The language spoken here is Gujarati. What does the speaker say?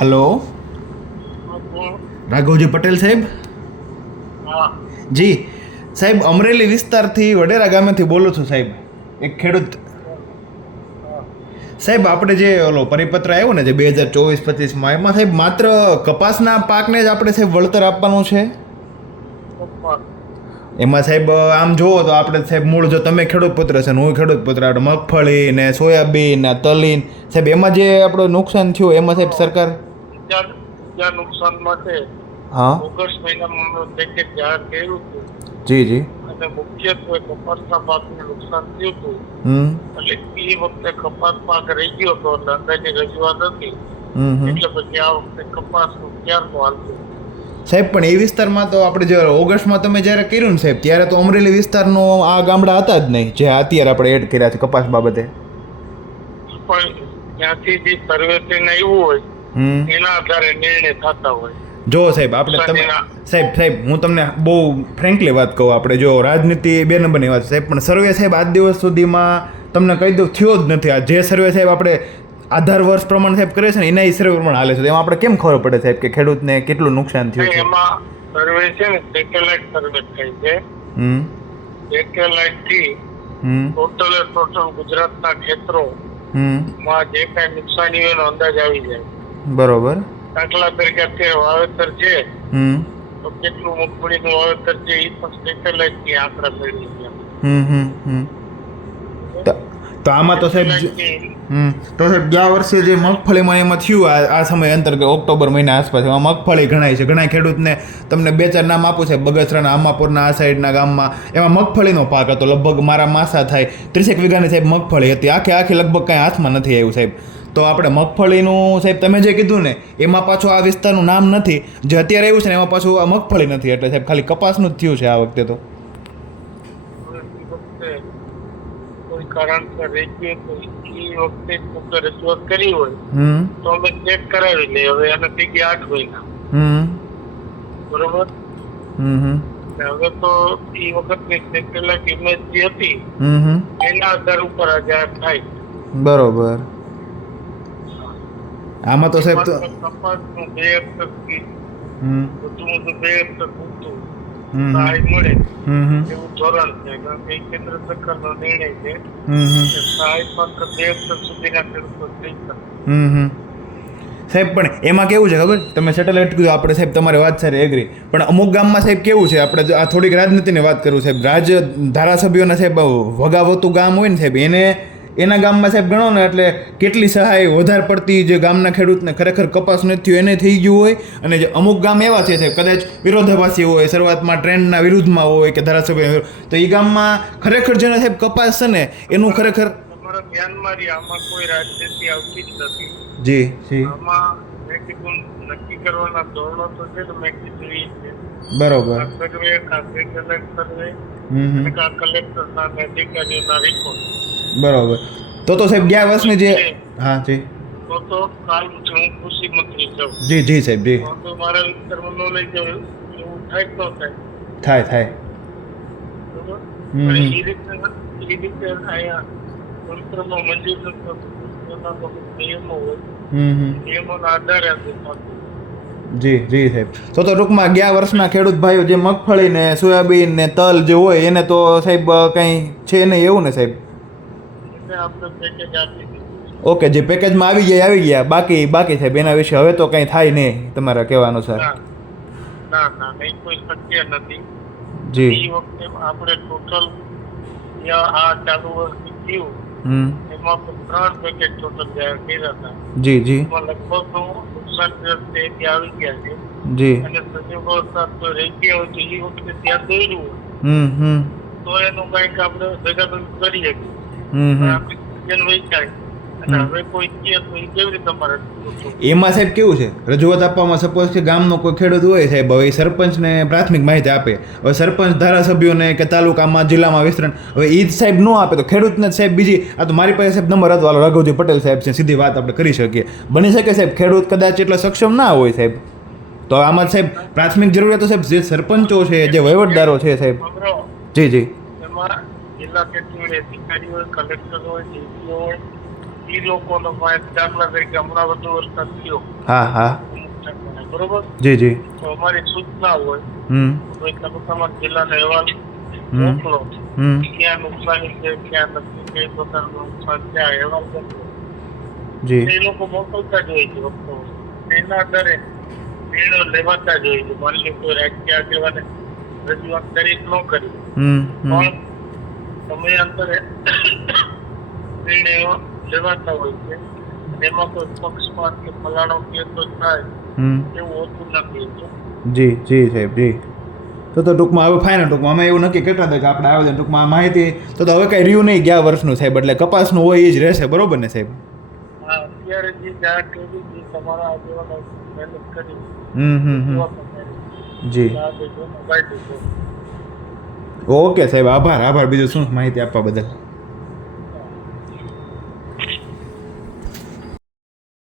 હલો, રાઘવજી પટેલ સાહેબ. હા. જી સાહેબ, અમરેલી વિસ્તારથી વડેરા ગામેથી બોલું છું સાહેબ, એક ખેડૂત. સાહેબ, આપણે જે ઓલો પરિપત્ર આવ્યો ને જે 2024-25માં, એમાં સાહેબ માત્ર કપાસના પાકને જ આપણે સાહેબ વળતર આપવાનું છે. એમાં સાહેબ આમ જુઓ તો આપણે સાહેબ મૂળ જો તમે ખેડૂત પુત્ર છે ને હું ખેડૂત પુત્ર, આપણે મગફળી ને સોયાબીન ને તલીન સાહેબ એમાં જે આપણું નુકસાન થયું એમાં સાહેબ સરકાર બીજા નુકસાન માટે હા ઓગસ્ટ મહિનામાં પેકેજ જાહેર કર્યું હતું જી જી અને મુખ્યત્વે કપાસના પાકનું નુકસાન થયું હતું. એટલે એ વખતે કપાસ પાક રહી ગયો હતો એટલે અંદાજે રજૂઆત હતી. એટલે પછી આ વખતે કપાસનું ક્યારનું હાલતું સાહેબ. પણ એ વિસ્તારમાં તો આપણે જે ઓગસ્ટમાં તમે જ્યારે કર્યું ને સાહેબ, ત્યારે તો અમરેલી વિસ્તારનો આ ગામડા હતા જ નહીં જે અત્યારે આપણે એડ કર્યા છે કપાસ બાબતે. પણ ત્યાંથી જે સર્વેક્ષણ આવ્યું હોય એના આધારે નિર્ણય થતા હોય. જો સાહેબ, આપણે તમે સાહેબ હું તમને બહુ ફ્રેન્કલી વાત કહું, આપણે જો રાજનીતિ 2 નંબરની વાત સાહેબ, પણ સર્વે સાહેબ આજ દિવસ સુધીમાં તમને કહી દઉં થયો જ નથી. આ જે સર્વે સાહેબ આપણે આધાર વર્ષ પ્રમાણે સાહેબ કરે છે ને એના સર્વે પ્રમાણે હાલે છે, એમાં આપણે કેમ ખબર પડે સાહેબ કે ખેડૂતને કેટલું નુકસાન થયું છે? એમાં સર્વે છે ને સેટેલાઇટ સર્વે થાય છે. સેટેલાઇટ થી ટોટલ ગુજરાતના ક્ષેત્રો માં જે કઈ નુકસાની હોય એનો અંદાજ આવી જાય. બરોબર. દાખલા તરીકે અત્યારે વાવેતર છે તો કેટલું મગફળીનું વાવેતર છે એ પણ સેટેલાઇટ ની આંકડા મેળવી ગયા. તો આમાં તો સાહેબ તો સાહેબ ગયા વર્ષે જે મગફળીમાં એમાં થયું આ સમય અંતર્ગત ઓક્ટોબર મહિના આસપાસ એમાં મગફળી ગણાય છે. ઘણા ખેડૂતને તમને 2-4 નામ આપું છે, બગસરાના, આમાપુરના આ સાઈડના ગામમાં એમાં મગફળીનો પાક હતો. લગભગ મારા માસા થાય 30 વીઘાની સાહેબ મગફળી હતી. આખી લગભગ કાંઈ હાથમાં નથી આવ્યું સાહેબ. તો આપણે મગફળીનું સાહેબ તમે જે કીધું ને એમાં પાછું આ વિસ્તારનું નામ નથી, જે અત્યારે આવ્યું છે ને એમાં પાછું આ મગફળી નથી. એટલે સાહેબ ખાલી કપાસનું જ થયું છે આ વખતે. તો કોઈ કારણસર રહી ગયું તો એ વખતે રજૂઆત કરી હોય તો અમે ચેક કરાવી લઈએ. હવે આને પૈકી 8 મહિના બરોબર. હવે તો એ વખતની સેટેલાઇટ ઇમેજ જે હતી એના આધાર ઉપર આ જાહેર થાય. બરોબર. આમાં તો સાહેબ કપાસનું 2 હેક્ટર થી વધુ 2 હેક્ટર પૂરતું સહાય મળે એવું ધોરણ છે. કારણ કે કેન્દ્ર સરકારનો નિર્ણય છે કે સહાય માત્ર 2 હેક્ટર સુધીના ખેડૂતો થઈ શકે. સાહેબ પણ એમાં કેવું છે ખબર, તમે સેટેલાઇટ કીધું આપણે સાહેબ તમારી વાત સારી એગ્રી, પણ અમુક ગામમાં સાહેબ કેવું છે, આપણે આ થોડીક રાજનીતિની વાત કરું સાહેબ, ધારાસભ્યોના સાહેબ વગાવતું ગામ હોય ને સાહેબ એના ગામમાં સાહેબ ગણો ને એટલે કેટલી સહાય વધારે પડતી જે ગામના ખેડૂતને ખરેખર કપાસ નથી થયું એને થઈ ગયું હોય. અને જે અમુક ગામ એવા છે સાહેબ કદાચ વિરોધાભાસી હોય, શરૂઆતમાં ટ્રેન્ડના વિરુદ્ધમાં હોય કે ધારાસભ્ય, તો એ ગામમાં ખરેખર જેને સાહેબ કપાસ છે ને એનું ખરેખર તમારા ધ્યાનમાં રહી આમાં કોઈ રાજનીતિ આવતી જ નથી. જી જી આમાં મેં કીધું નક્કી કરવાના ધોરણો તો છે ને મેં કીધું એ છે. બરોબર. સર્વે સેટેલાઇટ સર્વે અને કલેક્ટરના અધિકારીઓના રિપોર્ટ. બરોબર. તો સાહેબ ગયા વર્ષની જે હા જી તો કાલ હું કૃષિ મંત્રી છું. જી જી સાહેબ જી. તો મારા વિસ્તારમાં ન લઈ જવું એવું થાય તો થાય. બરોબર. એ રીતે અહીંયા તંત્રમાં મંજૂર નિયમો હોય નિયમોના આધારે જી સાહેબ. તો ટૂંકમાં ગયા વર્ષના ખેડૂત ભાઈઓ જે મગફળી ને સોયાબીન ને તલ જે હોય એને તો સાહેબ કંઈ છે નહીં એવું ને સાહેબ? આપણે પેકેજ આપી દીધું. ઓકે, જે પેકેજમાં આવી ગયા બાકી સાહેબ એના વિશે હવે તો કંઈ થાય નહીં તમારા કહેવાનું સર? ના નહીં, કોઈ શક્ય નથી. જી. એ વખતે આપણે ટોટલ આ ચાલુ વર્ષથી થયું એમાં 3 પેકેજ ટોટલ જાહેર કર્યા હતા. જી લગભગ નુકસાન આવી ગયા છે. જી. અને સંજોગો તો રહી ગયા હોય તો એ વખતે ત્યાં દોર્યું હોય તો એનું કંઈક આપણે ભેગા કરી શકીએ. એમાં સાહેબ કેવું છે, રજૂઆત આપવામાં સપોઝ કે ગામનો કોઈ ખેડૂત હોય સાહેબ, હવે સરપંચને પ્રાથમિક માહિતી આપે, હવે સરપંચ ધારાસભ્યોને કે તાલુકામાં જિલ્લામાં વિસ્તરણ, હવે એ જ સાહેબ ન આપે તો ખેડૂતને સાહેબ બીજી આ તો મારી પાસે સાહેબ નંબર હતો, હાલો રાઘવજી પટેલ સાહેબ છે, સીધી વાત આપણે કરી શકીએ. બની શકે સાહેબ ખેડૂત કદાચ એટલો સક્ષમ ના હોય સાહેબ, તો આમાં સાહેબ પ્રાથમિક જરૂરિયાતો સાહેબ જે સરપંચો છે, જે વહીવટદારો છે સાહેબ. જી એમાં જિલ્લા ખેતીવાડી અધિકારી હોય, કલેક્ટર હોય, ડીસી હોય, એ લોકોનો દાખલા તરીકે હમણાં વધુ વરસાદ થયો હા હા અમુક ઠેકાણે, બરોબર, જી જી તો અમારી સૂચના હોય હમ તો તમે તમારા જિલ્લાનો અહેવાલ હમ મોકલો, હમ ક્યાં નુકસાની છે, ક્યાં નથી, કઈ પ્રકારનું નુકસાન છે, આ અહેવાલ મોકલો. જી એ લોકો મોકલતા જ હોય છે વખતો એના આધારે નિર્ણયો લેવાતા જ હોય છે. માની લો કોઈ રાજકીય આગેવાને રજૂઆત કરી કે ન કરી, હમ પણ સમયાંતરે નિર્ણયો લેવાતા હોય છે. અને એમાં કોઈ પક્ષપાત કે ફલાણો કે તો થાય હમ એવું હોતું નથી. જી જી સાહેબ જી તો ટૂંકમાં હવે ફાઇનલ ટૂંકમાં અમે એવું નક્કી કરતા હતા કે આપણે આવેદન ટૂંકમાં આ માહિતી તો હવે કંઈ રહ્યું નહીં ગયા વર્ષનું સાહેબ એટલે કપાસનું હોય એ જ રહેશે બરોબર ને સાહેબ હા, અત્યારે જે જાહેર કરી છે તમારા આગેવાનો મહેનત કરી હમ જી આ બધું મોબાઈલ દીધો. ઓકે સાહેબ આભાર બીજું શું માહિતી આપવા બદલ